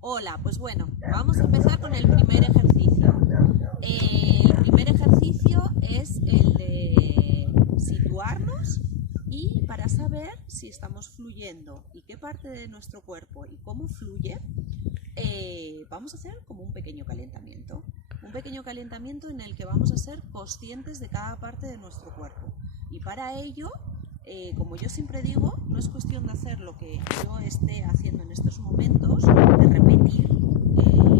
Hola, pues bueno, vamos a empezar con el primer ejercicio. El primer ejercicio es el de situarnos y para saber si estamos fluyendo y qué parte de nuestro cuerpo y cómo fluye, vamos a hacer como un pequeño calentamiento. Un pequeño calentamiento en el que vamos a ser conscientes de cada parte de nuestro cuerpo. Y para ello, como yo siempre digo, no es cuestión de hacer lo que yo esté haciendo en estos momentos, de repetir,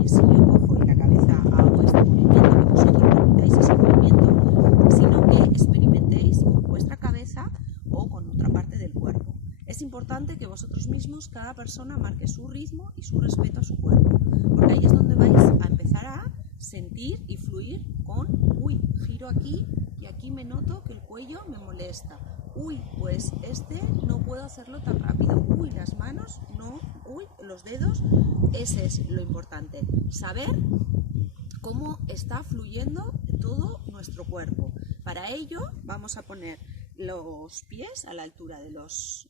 si yo cojo y la cabeza hago este movimiento, que vosotros repitáis ese movimiento, sino que experimentéis con vuestra cabeza o con otra parte del cuerpo. Es importante que vosotros mismos, cada persona, marque su ritmo y su respeto a su cuerpo, porque ahí es donde vais a empezar a sentir y fluir con, uy, giro aquí y aquí me noto que el cuello me molesta. Uy, pues no puedo hacerlo tan rápido. Uy, las manos, no. Uy, los dedos. Ese es lo importante. Saber cómo está fluyendo todo nuestro cuerpo. Para ello vamos a poner los pies a la altura de las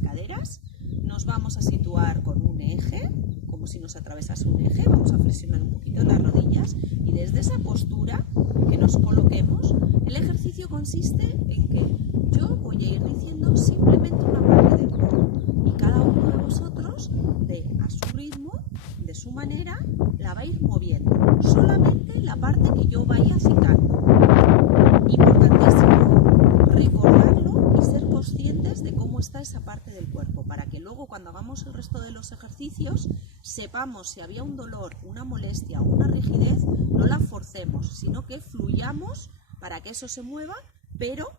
caderas. Nos vamos a situar con un eje, como si nos atravesase un eje. Vamos a flexionar un poquito las rodillas y desde esa postura que nos coloquemos, el ejercicio consiste en que yo voy a ir diciendo simplemente una parte del cuerpo y cada uno de vosotros, a su ritmo, de su manera, la va a ir moviendo. Solamente la parte que yo vaya citando. Importantísimo recordarlo y ser conscientes de cómo está esa parte del cuerpo, para que luego cuando hagamos el resto de los ejercicios sepamos si había un dolor, una molestia o una rigidez, no la forcemos, sino que fluyamos para que eso se mueva, pero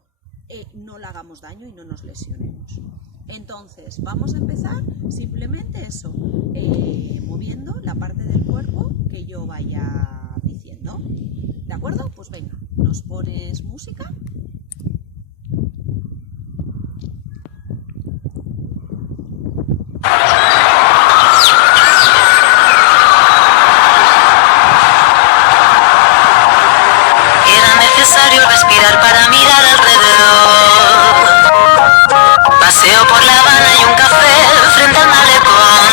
no le hagamos daño y no nos lesionemos. Entonces, vamos a empezar simplemente eso, moviendo la parte del cuerpo que yo vaya diciendo. ¿De acuerdo? Pues venga, nos pones música. Era necesario respirar para mirar alrededor. Paseo por La Habana y un café frente al malecón.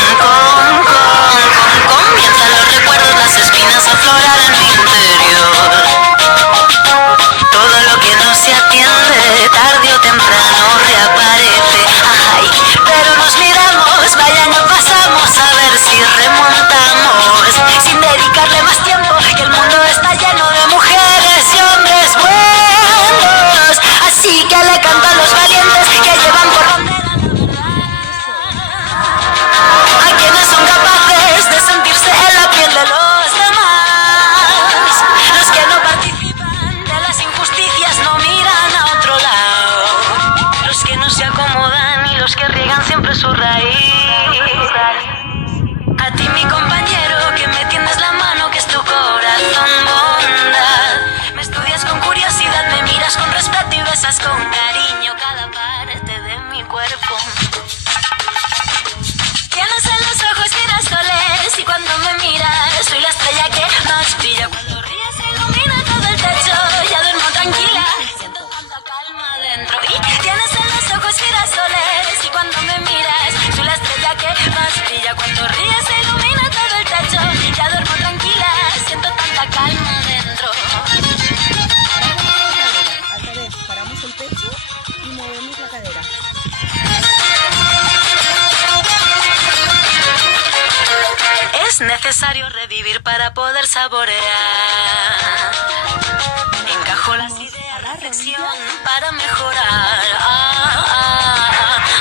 Comienzan los recuerdos, las espinas a aflorar en mi interior. Todo lo que no se atiende, tarde o temprano reaparece. Ay, pero nos miramos, vaya no pasamos, a ver si remontamos. Sin dedicarle más tiempo, que el mundo está lleno de mujeres y hombres buenos. Así que le canto a los valientes que llevan por bandera la verdad. A quienes son capaces de sentirse en la piel de los demás. Los que no participan de las injusticias, no miran a otro lado. Los que no se acomodan y los que riegan siempre su raíz. A ti, mi compañero, que me tiendes la mano, que es tu corazón bondad. Me estudias con curiosidad, me miras con respeto y besas con cariño cada parte de mi cuerpo. Tienes en los ojos girasoles y cuando me miras soy la estrella que más brilla. Cuando ríes se ilumina todo el techo, ya duermo tranquila, siento tanta calma dentro. Y tienes en los ojos girasoles y cuando me miras soy la estrella que más brilla. Cuando ríes se ilumina todo el techo, ya duermo tranquila, siento tanta calma dentro. Al revés, paramos el pecho y movemos la cadera. Es necesario revivir para poder saborear. Encajo las ideas, reflexión para mejorar.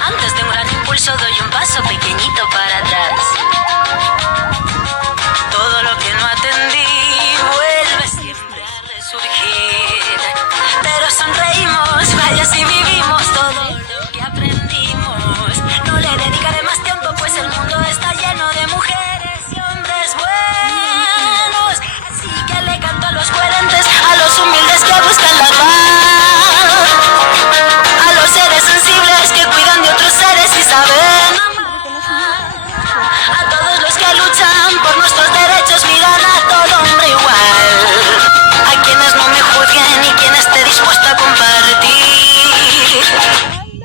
Antes de un gran impulso doy un paso pequeñito para atrás. Todo lo que no atendí vuelve siempre a resurgir. Pero sonreímos, vaya si vivimos todo lo que aprendimos. No le dedicaré más tiempo, pues el mundo está lleno de mujeres y hombres buenos. Así que le canto a los coherentes, a los humildes que buscan la paz, a los seres sensibles que cuidan de otros seres y saben amar, a todos los que luchan por nuestros derechos, miran a todo hombre igual, a quienes no me juzguen y quien esté dispuesto a compartir.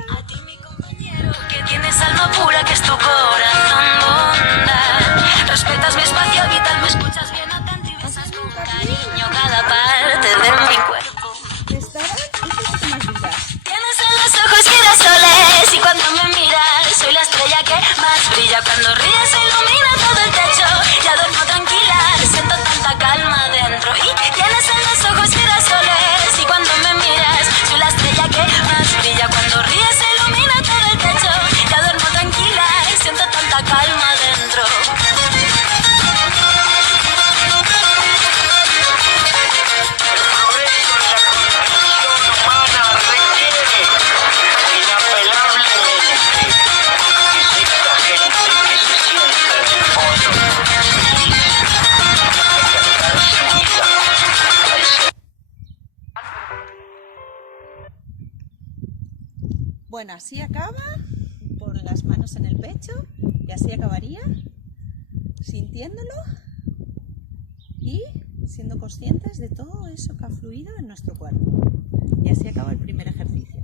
A ti, mi compañero, que tienes alma pura, que es tu corazón bondad. brilla cuando ríe, se ilumina todo el techo. Ya duermo tranquila, siento tanta calma dentro. Y tienes en los ojos girasoles, y cuando me miras, soy la estrella que más brilla cuando ríe, se ilumina todo el techo. Ya duermo tranquila, siento tanta calma dentro. Bueno, así acaba, por las manos en el pecho, y así acabaría, sintiéndolo y siendo conscientes de todo eso que ha fluido en nuestro cuerpo. Y así acaba el primer ejercicio.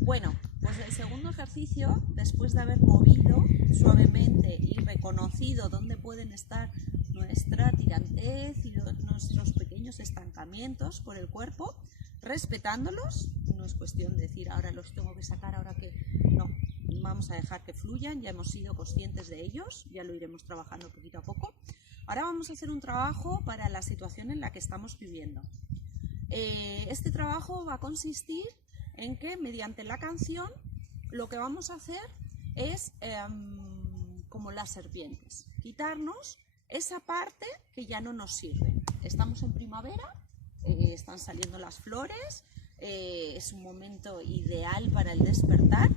Bueno, pues el segundo ejercicio, después de haber movido suavemente y reconocido dónde pueden estar nuestra tirantez y nuestros pequeños estancamientos por el cuerpo, respetándolos, no es cuestión de decir ahora los tengo que sacar, ahora que no, vamos a dejar que fluyan, ya hemos sido conscientes de ellos, ya lo iremos trabajando poquito a poco. Ahora vamos a hacer un trabajo para la situación en la que estamos viviendo. Este trabajo va a consistir en que mediante la canción lo que vamos a hacer es como las serpientes, quitarnos esa parte que ya no nos sirve. Estamos en primavera, están saliendo las flores, es un momento ideal para el despertar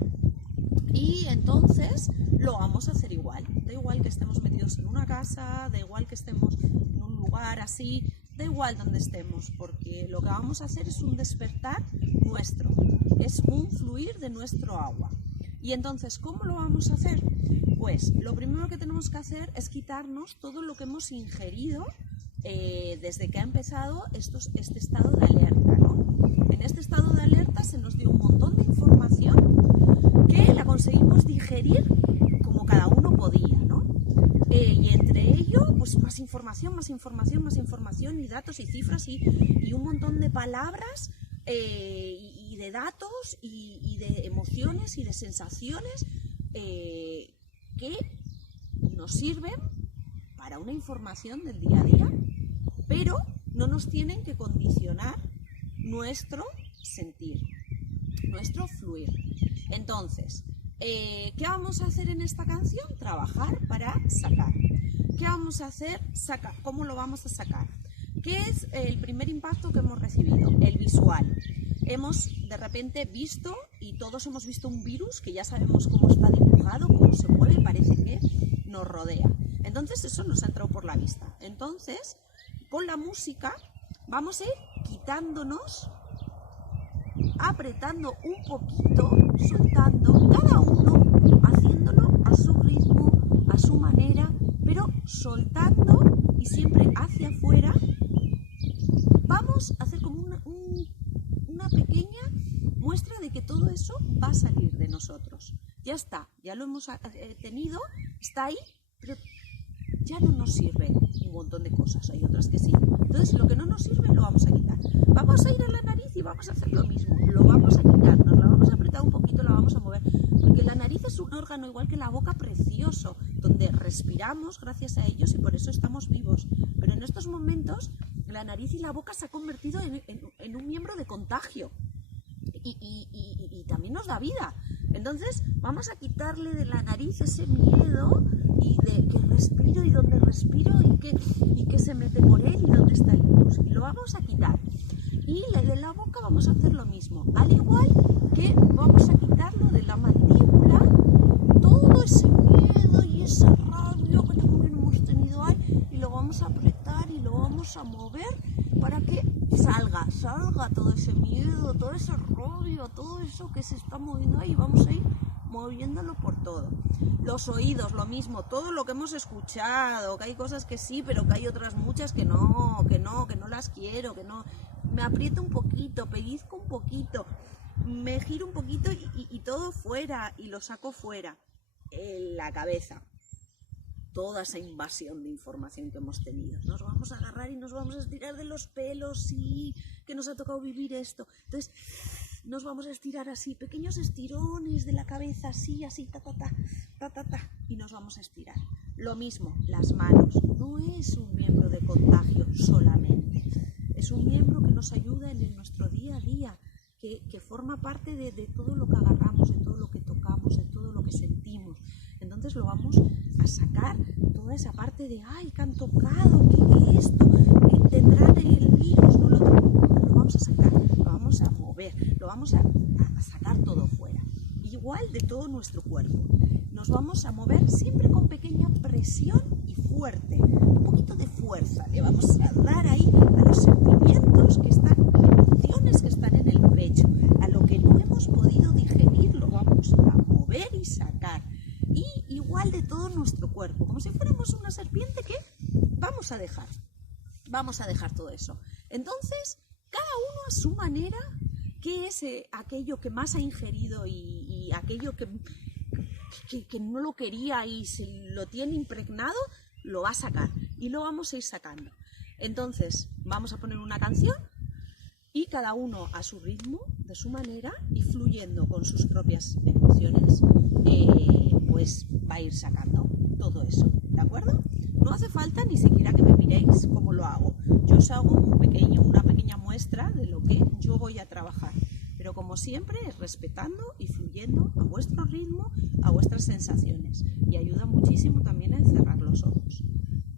y entonces lo vamos a hacer igual. Da igual que estemos metidos en una casa, da igual que estemos en un lugar así, da igual donde estemos, porque lo que vamos a hacer es un despertar nuestro, es un fluir de nuestro agua. Y entonces, ¿cómo lo vamos a hacer? Pues lo primero que tenemos que hacer es quitarnos todo lo que hemos ingerido desde que ha empezado este estado de alerta, ¿no? En este estado de alerta se nos dio un montón de información que la conseguimos digerir como cada uno podía, ¿no? Y entre ello, pues más información y datos y cifras y un montón de palabras y de datos y de emociones y de sensaciones que nos sirven para una información del día a día, pero no nos tienen que condicionar nuestro sentir, nuestro fluir. Entonces, ¿qué vamos a hacer en esta canción? Trabajar para sacar. ¿Qué vamos a hacer? Sacar. ¿Cómo lo vamos a sacar? ¿Qué es el primer impacto que hemos recibido? El visual. Hemos de repente visto, y todos hemos visto un virus que ya sabemos cómo está dibujado, cómo se mueve, parece que nos rodea. Entonces eso nos ha entrado por la vista. Entonces, con la música vamos a ir quitándonos, apretando un poquito, soltando, cada uno haciéndolo a su ritmo, a su manera, pero soltando y siempre hacia afuera. Vamos a hacer como una pequeña muestra de que todo eso va a salir de nosotros. Ya está, ya lo hemos tenido, está ahí, pero ya no nos sirve un montón de cosas, hay otras que sí. Entonces lo que no nos sirve lo vamos a quitar. Vamos a ir a la nariz y vamos a hacer lo mismo, lo vamos a quitar, nos la vamos a apretar un poquito, la vamos a mover, porque la nariz es un órgano igual que la boca precioso, donde respiramos gracias a ellos y por eso estamos vivos. Pero en estos momentos la nariz y la boca se ha convertido en un miembro de contagio y también nos da vida. Entonces vamos a quitarle de la nariz ese miedo y de que respiro y dónde respiro y que se mete por él y dónde está el virus. Y lo vamos a quitar. Y de la boca vamos a hacer lo mismo. Al igual que vamos a quitarlo de la mandíbula, todo ese miedo y esa rabia que también hemos tenido ahí, y lo vamos a apretar y lo vamos a mover para que salga todo ese miedo, todo ese rabia, todo eso que se está moviendo ahí, vamos a ir moviéndolo por todo. Los oídos, lo mismo, todo lo que hemos escuchado, que hay cosas que sí, pero que hay otras muchas que no las quiero, que no. Me aprieto un poquito, pellizco un poquito, me giro un poquito y todo fuera, y lo saco fuera. La cabeza. toda esa invasión de información que hemos tenido. Nos vamos a agarrar y nos vamos a estirar de los pelos, sí, que nos ha tocado vivir esto. Entonces, nos vamos a estirar así, pequeños estirones de la cabeza, así, ta, ta, ta, ta, ta, ta, y nos vamos a estirar. Lo mismo, las manos. No es un miembro de contagio solamente. Es un miembro que nos ayuda en nuestro día a día, que forma parte de todo lo que agarramos, de todo lo que tocamos, de todo lo que sentimos. Entonces lo vamos a sacar, toda esa parte de ¡ay, que han tocado! ¿Qué es esto? ¿Tendrán el virus? No lo vamos a sacar, lo vamos a mover, lo vamos a sacar todo fuera. Igual de todo nuestro cuerpo. Nos vamos a mover siempre con pequeña presión y fuerte. Un poquito de fuerza le vamos a dar ahí a los sentimientos que están, emociones que están en el pecho. A lo que no hemos podido digerir lo vamos a mover y sacar. Y igual de todo nuestro cuerpo, como si fuéramos una serpiente que vamos a dejar todo eso. Entonces, cada uno a su manera, qué es aquello que más ha ingerido y aquello que no lo quería y se lo tiene impregnado, lo va a sacar y lo vamos a ir sacando. Entonces, vamos a poner una canción y cada uno a su ritmo, de su manera y fluyendo con sus propias emociones, pues va a ir sacando todo eso, ¿de acuerdo? No hace falta ni siquiera que me miréis cómo lo hago. Yo os hago una pequeña muestra de lo que yo voy a trabajar. Pero como siempre es respetando y fluyendo a vuestro ritmo, a vuestras sensaciones. Y ayuda muchísimo también a encerrar los ojos.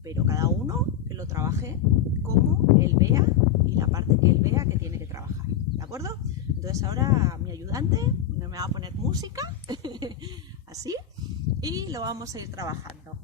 Pero cada uno que lo trabaje como él vea y la parte que él vea que tiene que trabajar. ¿De acuerdo? Entonces ahora mi ayudante me va a poner música, así, y lo vamos a ir trabajando.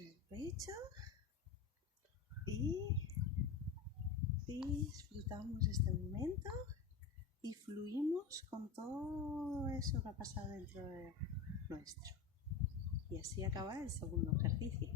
el pecho y disfrutamos este momento y fluimos con todo eso que ha pasado dentro de nuestro. Y así acaba el segundo ejercicio.